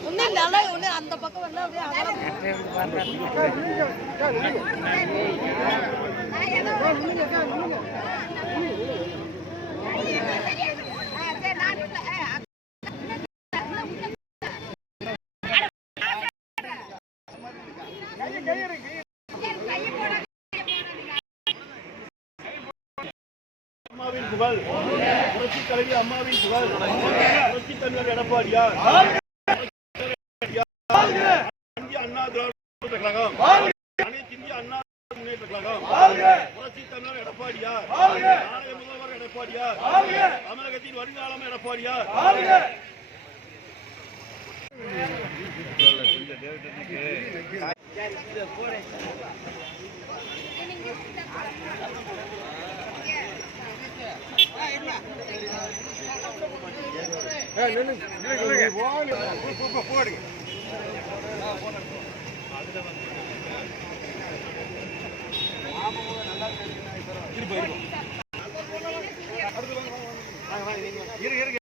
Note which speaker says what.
Speaker 1: ஒன்னும் இல்ல ஒண்ணு அந்த பக்கம் வந்து அப்படியே அகலம்
Speaker 2: அம்மாவின் புகழ். புரட்சி தலைவி அம்மாவின் புகழ். புரட்சி தமிழர் எடப்பாடியார். இந்திய அண்ணா திராவிட கழகம். அனைத்து இந்திய அண்ணா முன்னேற்ற கழகம். புரட்சி தமிழர் எடப்பாடியார். நாளைய முதல்வர் எடப்பாடியார். தமிழகத்தின் வருங்காலம் எடப்பாடியார்.
Speaker 3: இருப்பா இருப்பா